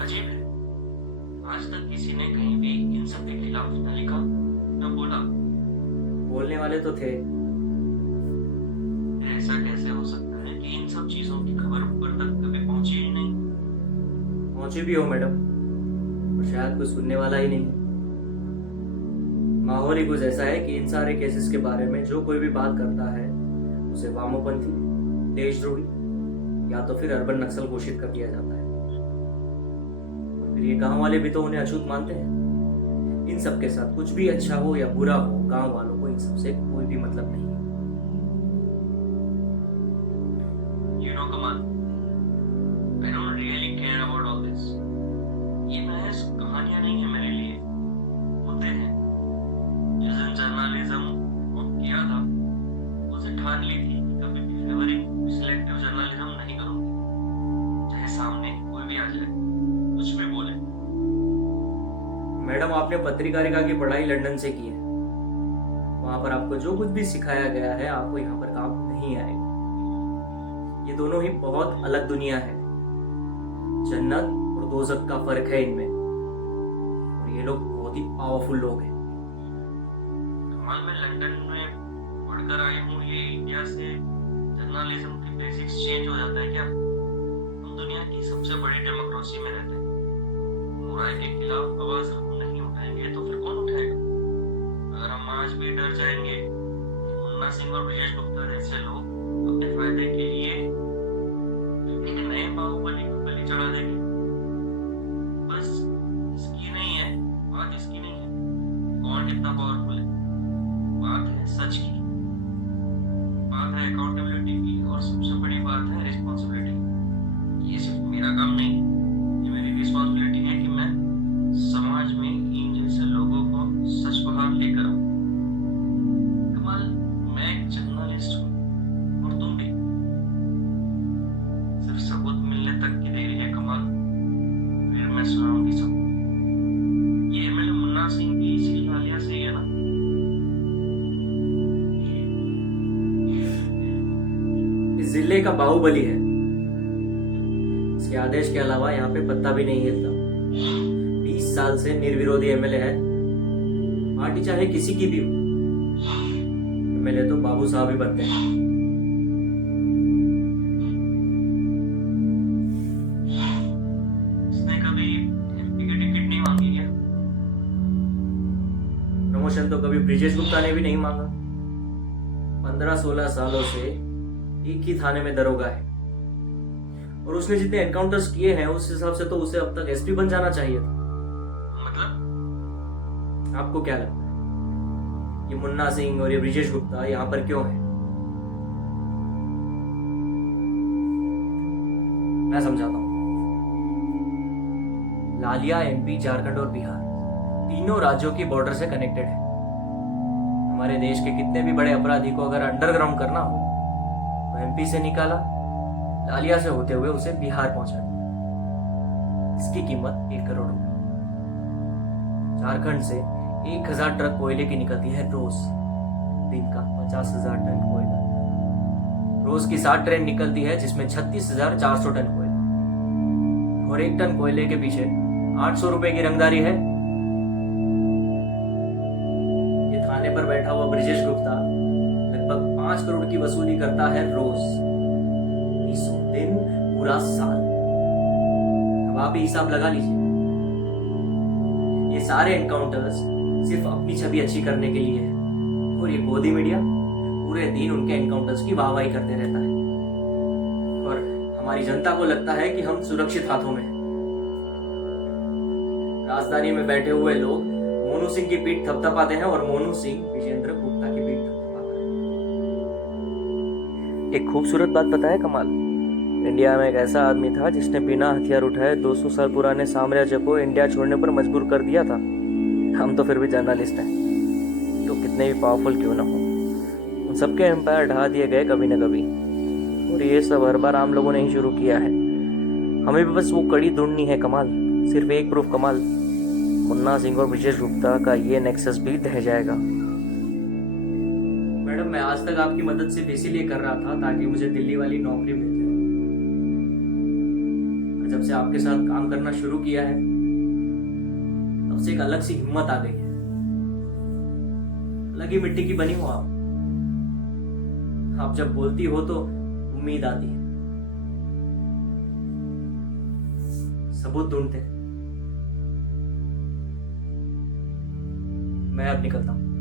अजीब है, आज तक किसी ने कहीं भी इन सब के खिलाफ न लिखा न बोला। बोलने वाले तो थे। ऐसा कैसे हो सकता है कि इन सब चीजों की खबर ऊपर तक कभी पहुंची ही नहीं? पहुंचे भी हो मैडम, और शायद कोई सुनने वाला ही नहीं है। माहौल ही कुछ ऐसा है कि इन सारे केसेस के बारे में जो कोई भी बात करता है उसे वामोपंथी, देशद्रोही या तो फिर अर्बन नक्सल घोषित कर दिया जाता है। और फिर ये गांव वाले भी तो उन्हें अछूत मानते हैं। इन सब के साथ कुछ भी अच्छा हो या बुरा हो, गांव वालों को इन सब से कोई भी मतलब नहीं है। You know, कमाल, I don't really care about all this. ये महज कहानियां नहीं है मेरे लिए, होते हैं। जिस दिन जर्नलिज्म ऑफ किया था, उसे ठान ली थी कि कभी भी फेवरिंग सिलेक्टिव जर्नलिज्म नहीं करूंगी, चाहे सामने कोई भी आ जाए, कुछ भी बोले। मैडम, आपने पत्रकारिता की पढ़ाई लंदन से की है। वहां पर आपको जो कुछ भी सिखाया गया है आपको यहाँ पर काम नहीं आएगा। ये दोनों ही बहुत अलग दुनिया है। जन्नत और दोज़ख का फर्क है इनमें। और ये लोग बहुत ही पावरफुल लोग हैं। कमाल, मैं लंदन में पढ़कर आई हूँ, ये इंडिया से जर्नलिज्म के बेसिक्स चेंज हो जाता है क्या? हम दुनिया की सबसे बड़ी डेमोक्रेसी में रहते हैं। बुराई के खिलाफ आवाज हम नहीं उठाएंगे तो फिर कौन उठाएगा? अगर हम आज भी डर जाएंगे कि मुन्ना सिंह और ब्रिजेश गुप्ता जैसे लोग अपने फायदे के लिए एक नए बाहुबली को बलि चढ़ा देंगे, बस इसकी नहीं है बात, इसकी नहीं है कौन कितना पावरफुल है, बात है सच की, बात है अकाउंटेबिलिटी की, और सबसे बड़ी बात है रिस्पॉन्सिबिलिटी। ये सिर्फ मेरा काम नहीं, ये मेरी रिस्पॉन्सिबिलिटी है कि मैं समाज में इन जैसे लोगों को सच बाहर लेकर आऊं। कमाल, मैं एक जर्नलिस्ट हूँ और तुम भी। सिर्फ सबूत मिलने तक की देरी है कमाल, फिर मैं सुनाऊंगी सब। ये एमएलए मुन्ना सिंह भी इसी लालिया से ही है ना? इस जिले का बाहुबली है। इसके आदेश के अलावा यहाँ पे पत्ता भी नहीं हिलता। 20 साल से निर्विरोधी एमएलए है। पार्टी चाहे किसी की भी हो, एमएलए तो बाबू साहब ही बनते हैं। इसने कभी एमपी की टिकट नहीं मांगी क्या? प्रमोशन तो कभी ब्रिजेश गुप्ता ने भी नहीं मांगा। 15-16 सालों से एक ही थाने में दरोगा है, और उसने जितने एनकाउंटर्स किए हैं उस हिसाब से तो उसे अब तक एसपी बन जाना चाहिए था। मतलब आपको क्या लगता है ये मुन्ना सिंह और ये ब्रिजेश गुप्ता यहाँ पर क्यों है? मैं समझाता हूँ। लालिया एमपी, झारखंड और बिहार तीनों राज्यों की बॉर्डर से कनेक्टेड है। हमारे देश के कितने भी बड़े अपराधी को अगर अंडरग्राउंड करना हो तो एमपी से निकाला, लालिया से होते हुए उसे बिहार पहुंचा दिया। इसकी कीमत 1 करोड़ रुपए। झारखंड से 1000 ट्रक कोयले की निकलती है रोज। दिन का 50,000 टन कोयला। रोज की 7 ट्रेन निकलती है जिसमें 36,400 टन कोयला, और 1 टन कोयले के पीछे 800 रुपए की रंगदारी है। ये थाने पर बैठा हुआ ब्रिजेश गुप्ता लगभग 5 करोड़ की वसूली करता है रोज, 300 दिन, पूरा साल। अब आप ही हिसाब लगा लीजिए। ये सारे एनकाउंटर्स सिर्फ अपनी छवि अच्छी करने के लिए है, और ये गोदी मीडिया पूरे दिन उनके एनकाउंटर्स की वाहवाही करते रहता है, और हमारी जनता को लगता है कि हम सुरक्षित हाथों में हैं। राजधानी में बैठे हुए लोग मोनू सिंह की पीठ थपथपाते हैं, और मोनू सिंह विजेंद्र गुप्ता की पीठ थपथपाता है। एक खूबसूरत बात पता है कमाल? इंडिया में एक ऐसा आदमी था जिसने बिना हथियार उठाए 200 साल पुराने साम्राज्य को इंडिया छोड़ने पर मजबूर कर दिया था। हम तो फिर भी जर्नलिस्ट हैं, तो कितने भी पावरफुल क्यों ना हो, उन सबके एम्पायर ढहा दिए गए कभी न कभी। और ये सब हर बार आम लोगों ने ही शुरू किया है। हमें भी बस वो कड़ी ढूंढनी है कमाल। सिर्फ एक प्रूफ कमाल, मुन्ना सिंह और ब्रिजेश गुप्ता का ये नेक्सस भी ढह जाएगा। मैडम, मैं आज तक आपकी मदद सिर्फ इसीलिए कर रहा था ताकि मुझे दिल्ली वाली नौकरी मिल जाए। और जब से आपके साथ काम करना शुरू किया है तब से एक अलग सी हिम्मत आ गई है। अलग ही मिट्टी की बनी हो आप जब बोलती हो तो उम्मीद आती है। सबूत ढूंढते हैं। मैं अब निकलता हूँ।